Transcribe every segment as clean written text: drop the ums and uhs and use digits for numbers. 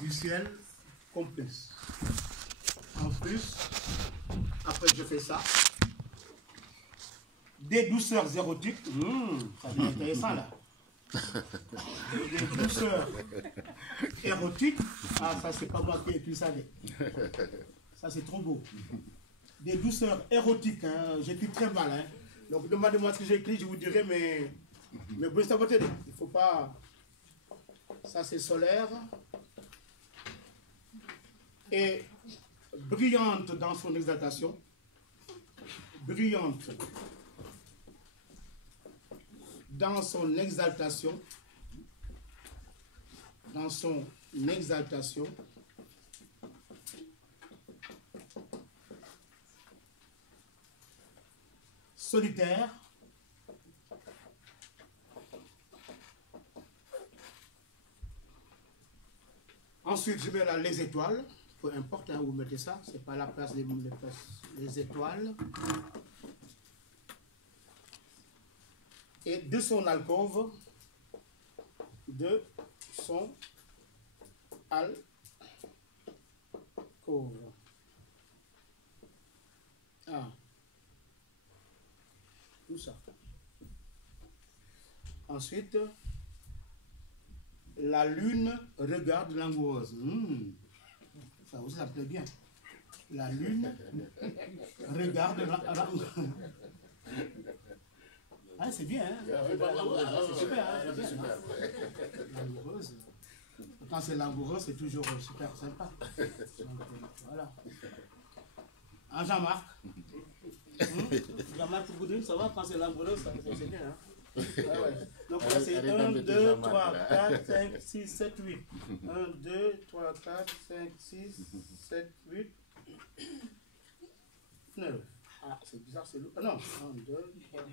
du ciel complice. En plus, après je fais ça, des douceurs érotiques, ça devient intéressant là. Des douceurs érotiques, ah ça c'est pas moi qui ai écrit ça, ça c'est trop beau. Des douceurs érotiques, hein. J'écris très mal, hein. Donc demandez-moi ce que j'ai écrit, je vous dirai, mais vous savez, il faut pas, ça c'est solaire, et brillante dans son exaltation, brillante dans son exaltation, solitaire, ensuite je mets là les étoiles, peu importe hein, où vous mettez ça, c'est pas la place des étoiles, et de son alcôve, ah, tout ça. Ensuite, la lune regarde langoureuse. Ça aussi, ça plaît bien. La lune regarde langoureuse. Ah, c'est bien, hein? C'est super, hein? Langoureuse. Quand c'est langoureuse, c'est toujours super sympa. Donc, voilà. Ah, Jean-Marc. Jean-Marc, pour vous dire, ça va, quand c'est langoureuse, c'est bien, hein? Ah ouais. Donc là, c'est 1, 2, 3, 4, 5, 6, 7, 8. 1, 2, 3, 4, 5, 6, 7, 8, 9. Ah, c'est bizarre, c'est lourd. Ah non, 1, 2, 3, 4,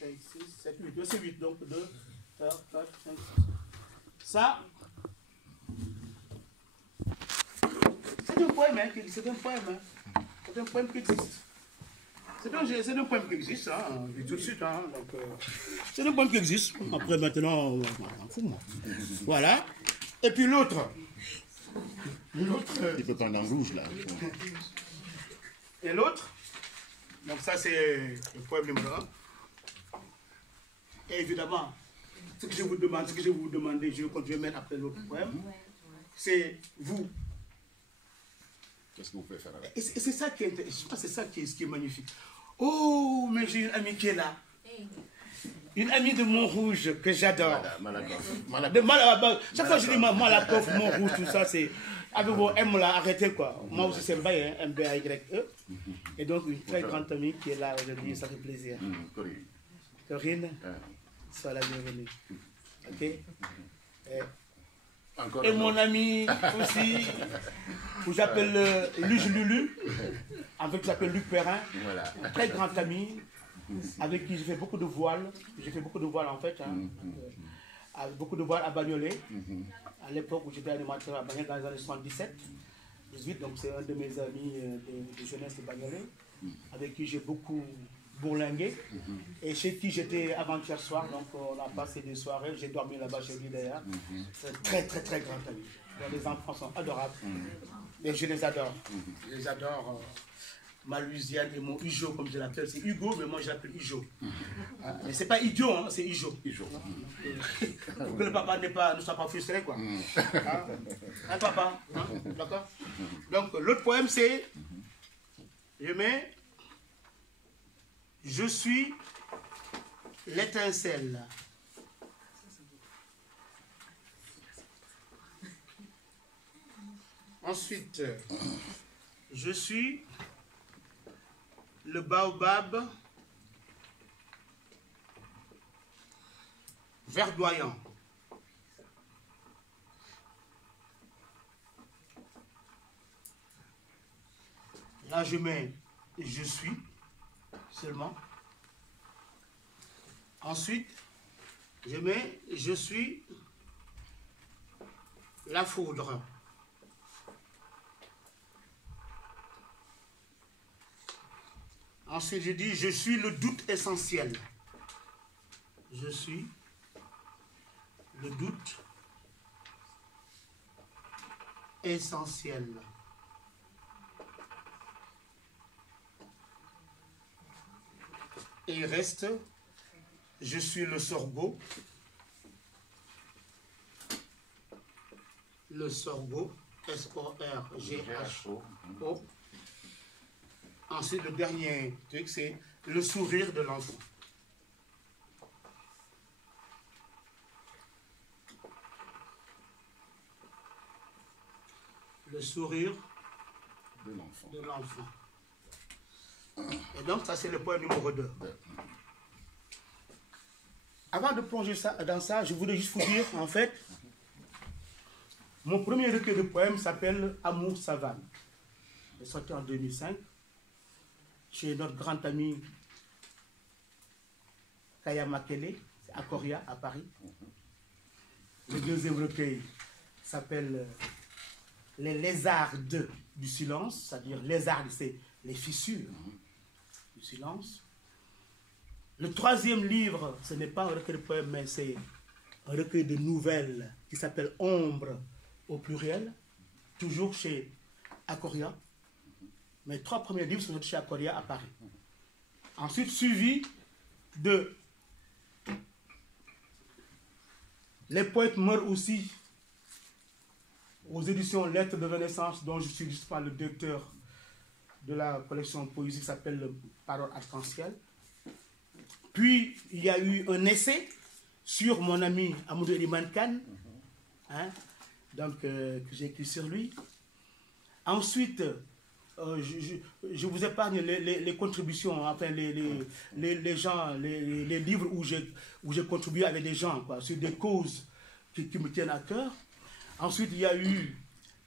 5, 6, 7, 8. C'est 8, donc 2, 3, 4, 5, 6. Ça, c'est un poème, hein, c'est un poème, hein. C'est un poème qui existe. C'est un poème qui existe, hein, tout de suite, hein, donc, c'est un poème qui existe. Après, maintenant, on s'en fout, moi. Voilà. Et puis l'autre. Il peut prendre en rouge, là. Et l'autre, donc ça, c'est le poème numéro 1. Et évidemment, ce que je vous demande, ce que je vais vous demander, je vais continuer à mettre après l'autre poème, c'est vous. Qu'est-ce que vous pouvez faire avec? Et c'est ça qui est intéressant, c'est ça qui est magnifique. Oh, mais j'ai une amie qui est là. Une amie de Montrouge que j'adore. Chaque fois que je dis Malakoff, Montrouge, tout ça, c'est avec vos M là, arrêtez quoi. Moi aussi c'est Mbaye, hein, M-B-A-Y-E. Et donc une très grande amie qui est là aujourd'hui, ça fait plaisir. Corinne, sois la bienvenue. Ok? Et mon ami aussi, que j'appelle Luge Lulu, avec qui j'appelle Luc Perrin, un très grand ami, avec qui j'ai fait beaucoup de voiles. J'ai fait beaucoup de voiles en fait, hein, beaucoup de voiles à Bagnolet, à l'époque où j'étais animateur à Bagnolet dans les années 77, 18, donc c'est un de mes amis de jeunesse de Bagnolet, avec qui j'ai beaucoup bourlingué, et chez qui j'étais avant-hier soir, donc on a passé des soirées, j'ai dormi là-bas chez lui d'ailleurs. C'est un très très très grand ami. Les enfants sont adorables, mais je les adore. Je les adore. Ma Louisiane et mon Ijo, comme je l'appelle, c'est Hugo, mais moi je l'appelle Ijo. Mais c'est pas idiot, hein, c'est Ijo. Pour que le papa ne soit pas frustré, quoi. Un papa, hein, d'accord? Donc l'autre poème c'est, je mets, je suis l'étincelle. Ensuite, je suis le baobab verdoyant. Là, je mets je suis seulement. Ensuite, je mets je suis la foudre. Ensuite, je dis je suis le doute essentiel. Je suis le doute essentiel. Et il reste, je suis le sorgho. Le sorgho, S-O-R-G-H-O. Ensuite, le dernier truc, c'est le sourire de l'enfant. Le sourire de l'enfant. Et donc, ça, c'est le point numéro 2. Avant de plonger dans ça, je voulais juste vous dire, en fait, mon premier recueil de poèmes s'appelle Amour Savane. Il est sorti en 2005 chez notre grand ami Kaya Makele, à Coria, à Paris. Le deuxième recueil s'appelle Les lézardes du silence, c'est-à-dire lézardes, c'est les fissures du silence. Le troisième livre, ce n'est pas un recueil de poèmes, mais c'est un recueil de nouvelles qui s'appelle Ombre au pluriel, toujours chez Acoria. Mes 3 premiers livres sont chez Acoria à Paris. Ensuite, suivi de Les poètes meurent aussi aux éditions Lettres de Renaissance, dont je suis justement le directeur de la collection poésie qui s'appelle Parole arc-en-ciel. Puis, il y a eu un essai sur mon ami Amadou Eliman Khan, que j'ai écrit sur lui. Ensuite, je vous épargne les contributions, enfin les livres où j'ai contribué avec des gens, quoi, sur des causes qui me tiennent à cœur. Ensuite, il y a eu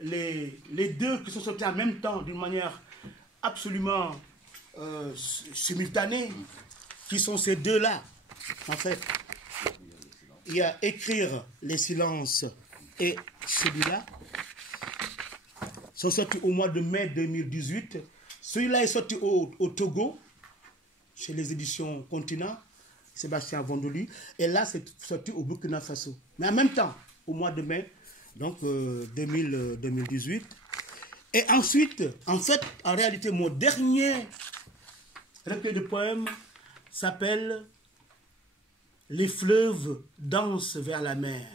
les deux qui sont sortis en même temps, d'une manière absolument simultanée, qui sont ces deux-là, en fait. Il y a Écrire les silences et celui-là. Ils sont sortis au mois de mai 2018. Celui-là est sorti au Togo, chez les éditions Continent, Sébastien Vondoli. Et là, c'est sorti au Burkina Faso. Mais en même temps, au mois de mai, donc 2018. Et ensuite, en fait, en réalité, mon dernier recueil de poèmes s'appelle Les fleuves dansent vers la mer.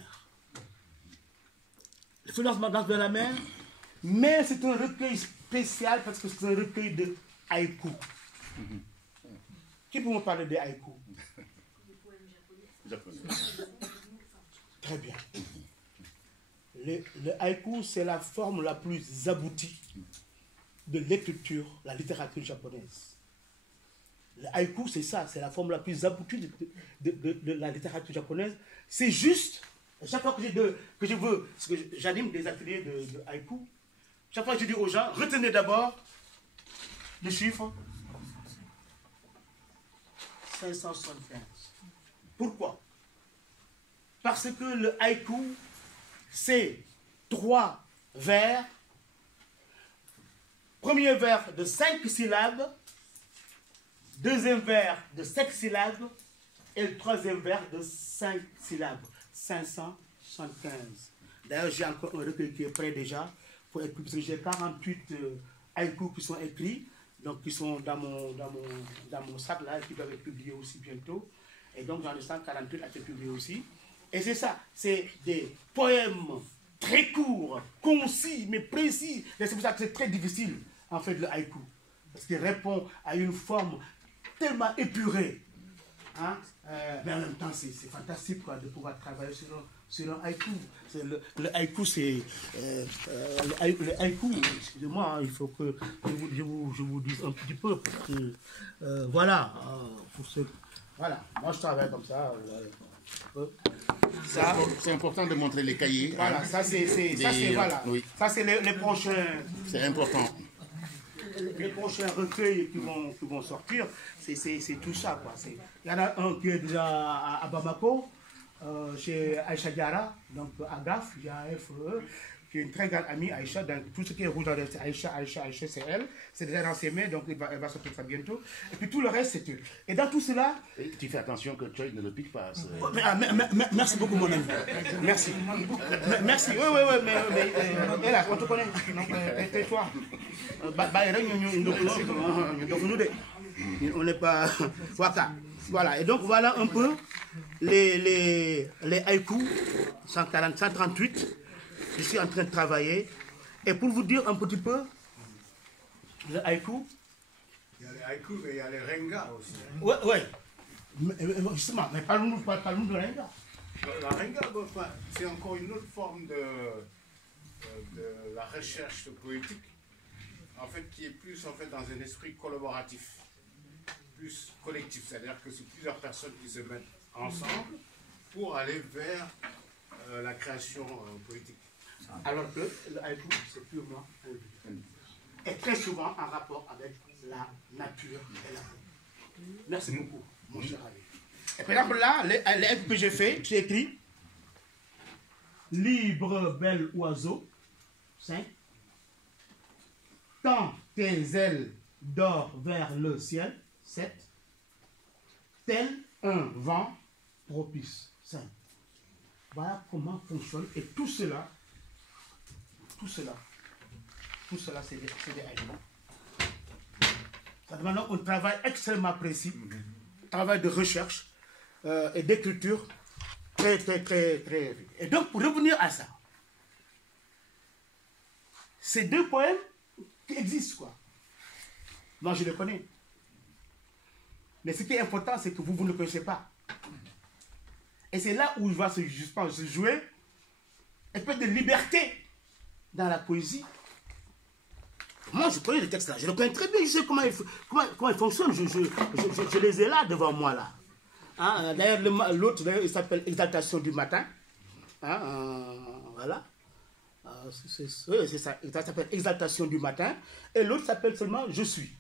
Les fleuves dansent vers la mer, mais c'est un recueil spécial parce que c'est un recueil de haïku. Qui peut me parler de haïku? Très bien. Le haïku, c'est la forme la plus aboutie de l'écriture, la littérature japonaise. Le haïku, c'est ça, c'est la forme la plus aboutie de la littérature japonaise. C'est juste, chaque fois que je veux, parce que j'anime des ateliers de haïku, chaque fois que je dis aux gens, retenez d'abord le chiffre 575. Pourquoi? Parce que le haïku, c'est 3 vers, premier vers de 5 syllabes, deuxième vers de 7 syllabes et le troisième vers de 5 syllabes, 575. D'ailleurs, j'ai encore un recueil qui est prêt déjà pour être publié, parce que j'ai 48 haïkus qui sont écrits, donc qui sont dans mon sac là, qui doivent être publiés aussi bientôt. Et donc j'en ai 148 à être publiés aussi. Et c'est ça, c'est des poèmes très courts, concis, mais précis. Et c'est pour ça que c'est très difficile, en fait, le haïku. Parce qu'il répond à une forme tellement épurée. Hein? Mais en même temps, c'est fantastique quoi, de pouvoir travailler sur un haïku. Le haïku, c'est... le haïku, excusez-moi, hein, il faut que je vous dise un petit peu. Parce que, voilà, pour ceux... Voilà, moi je travaille comme ça. C'est important de montrer les cahiers. Voilà, ça c'est voilà. Oui. Ça c'est les prochains. C'est important. Les prochains recueils qui vont sortir, c'est tout ça quoi. Il y en a un qui est déjà à Bamako, chez Aïcha Diarra, donc à GAF, il y a FE. qui est une très grande amie, Aïcha, dans tout ce qui est rouge dans les Aïcha, c'est elle. C'est déjà dans ses mains, donc elle va sortir ça bientôt. Et puis tout le reste, c'est eux. Et dans tout cela... Et tu fais attention que Choi ne le pique pas. Merci beaucoup, mon ami. Merci. Merci. Oui, mais là, on te connaît. Tais-toi. On n'est pas... Voilà. Et donc, voilà un peu les haïkus 140, 138. Je suis en train de travailler. Et pour vous dire un petit peu, le haïku. Il y a les haïkus, mais il y a les rengas aussi. Oui. Justement, mais parlons-nous de renga. La renga, c'est encore une autre forme de la recherche poétique, en fait, qui est plus en fait dans un esprit collaboratif, plus collectif. C'est-à-dire que c'est plusieurs personnes qui se mettent ensemble pour aller vers la création poétique. Alors que le haïku, c'est purement poétique. Et très souvent en rapport avec la nature et la vie. Merci beaucoup, mon cher ami. Et par exemple, là, les haïkus que j'ai fait, j'ai écrit Libre, bel oiseau, 5. Tends tes ailes d'or vers le ciel, 7. Tel un vent propice, 5. Voilà comment fonctionne. Et tout cela, c'est des haïkus. Ça demande un travail extrêmement précis, un travail de recherche et d'écriture très. Et donc, pour revenir à ça, ces deux poèmes qui existent, quoi. Moi, je les connais. Mais ce qui est important, c'est que vous ne le connaissez pas. Et c'est là où il va se jouer un peu de liberté dans la poésie. Moi, je connais les textes là, je le connais très bien, je sais comment ils fonctionnent, je les ai là devant moi là. Hein, d'ailleurs, l'autre, il s'appelle Exaltation du matin. Hein, voilà. C'est ça, ça s'appelle Exaltation du matin. Et l'autre s'appelle seulement Je suis.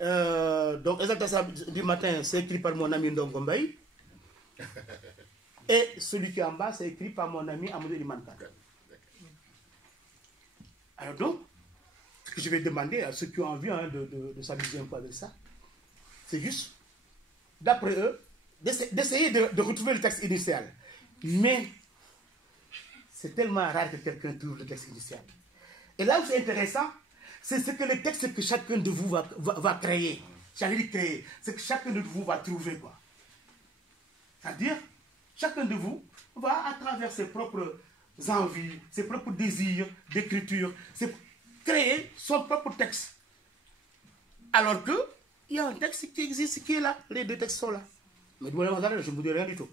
Donc, Exaltation du matin, c'est écrit par mon ami Ndongombay. Et celui qui est en bas, c'est écrit par mon ami Amadou Limanka. Alors donc, ce que je vais demander à ceux qui ont envie de s'amuser un peu avec ça, c'est juste, d'après eux, d'essayer de retrouver le texte initial. Mais c'est tellement rare que quelqu'un trouve le texte initial. Et là où c'est intéressant, c'est ce que le texte que chacun de vous va créer. J'allais dire créer, c'est que chacun de vous va trouver, quoi. C'est-à-dire, chacun de vous va, à travers ses propres envies, ses propres désirs d'écriture, créer son propre texte. Alors que, il y a un texte qui existe, qui est là. Les deux textes sont là. Mais je ne vous dis rien du tout.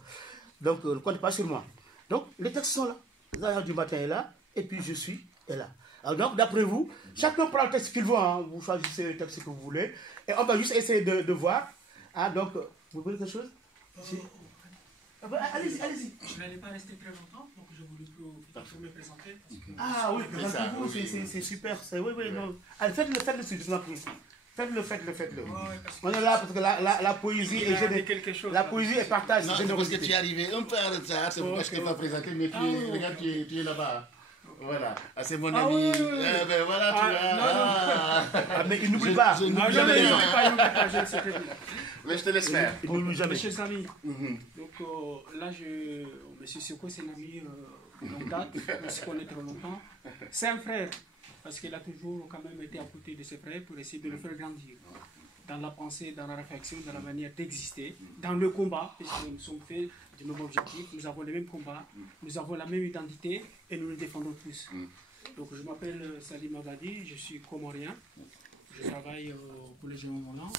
Donc, ne comptez pas sur moi. Donc, les textes sont là. L'heure du matin est là, et puis Je suis est là. Alors donc, d'après vous, chacun prend le texte qu'il veut, hein. Vous choisissez le texte que vous voulez, et on va juste essayer de voir. Ah, donc, vous voulez quelque chose? Allez-y. Je n'allais pas rester très longtemps, donc je voulais plus me présenter. Ah oui, présentez-vous, c'est super. Oui, non. Allez, faites-le, s'il vous plaît. Faites-le. On est là parce que la poésie est partage. Non, c'est parce que tu es arrivé un peu en retard, c'est pourquoi je ne t'ai pas présenté, mais regarde, tu es là-bas. Voilà, c'est mon ami. Ben voilà, tu vois. Mais il n'oublie pas. Mais je te laisse faire. Il n'oublie jamais. Mes chers amis, donc là, M. Soko, c'est un ami de longue date, on se connaît trop longtemps. C'est un frère, parce qu'il a toujours quand même été à côté de ses frères pour essayer de le faire grandir. Dans la pensée, dans la réflexion, dans la manière d'exister, dans le combat, puisque nous sommes faits du même objectif, nous avons les mêmes combats, nous avons la même identité et nous le défendons tous. Donc je m'appelle Salim Abadi, je suis comorien, je travaille pour les Géants Volants.